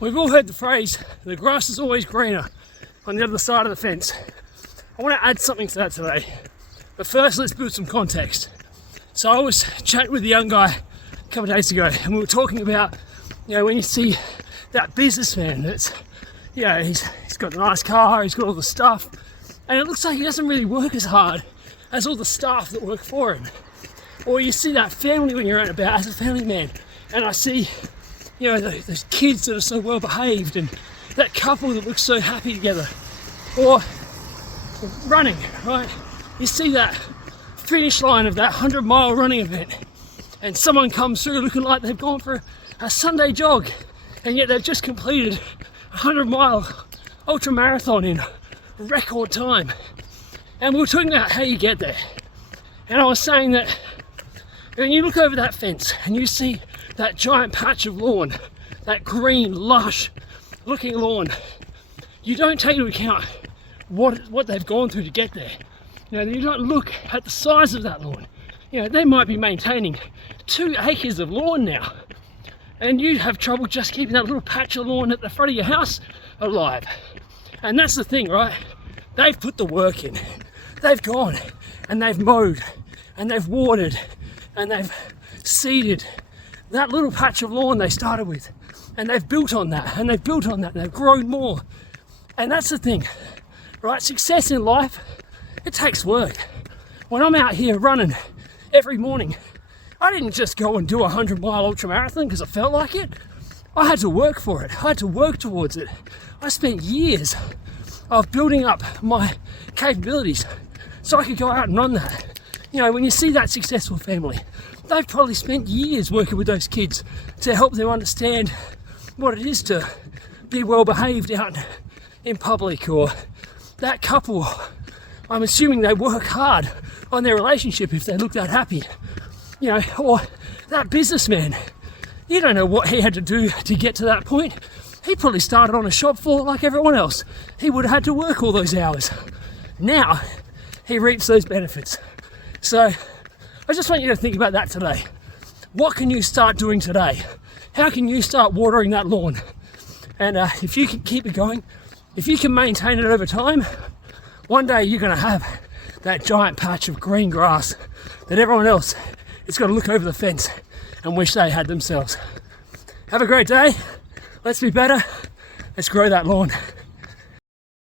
We've all heard the phrase, the grass is always greener on the other side of the fence. I want to add something to that today. But first, let's build some context. So I was chatting with a young guy a couple of days ago, and we were talking about, when you see that businessman that's, he's got a nice car, he's got all the stuff, and it looks like he doesn't really work as hard as all the staff that work for him. Or you see that family when you're out and about as a family man, and I see, those kids that are so well behaved, and that couple that looks so happy together. Or running, right? You see that finish line of that 100-mile running event, and someone comes through looking like they've gone for a Sunday jog, and yet they've just completed a 100-mile ultra marathon in record time. And we were talking about how you get there, and I was saying that when you look over that fence and you see that giant patch of lawn, that green, lush looking lawn, you don't take into account what they've gone through to get there. You don't look at the size of that lawn. They might be maintaining 2 acres of lawn now, and you have trouble just keeping that little patch of lawn at the front of your house alive. And that's the thing, right? They've put the work in. They've gone and they've mowed and they've watered and they've seeded that little patch of lawn they started with, and they've built on that and they've built on that and they've grown more. And that's the thing, right? Success in life, it takes work. When I'm out here running every morning, I didn't just go and do a 100-mile ultra marathon because I felt like it. I had to work for it. I had to work towards it. I spent years of building up my capabilities so I could go out and run that. When you see that successful family, they've probably spent years working with those kids to help them understand what it is to be well behaved out in public. Or that couple, I'm assuming they work hard on their relationship if they look that happy. Or that businessman, you don't know what he had to do to get to that point. He probably started on a shop floor like everyone else. He would have had to work all those hours. Now he reaps those benefits. So I just want you to think about that today. What can you start doing today? How can you start watering that lawn? And if you can keep it going, if you can maintain it over time, one day you're going to have that giant patch of green grass that everyone else is going to look over the fence and wish they had themselves. Have a great day. Let's be better. Let's grow that lawn.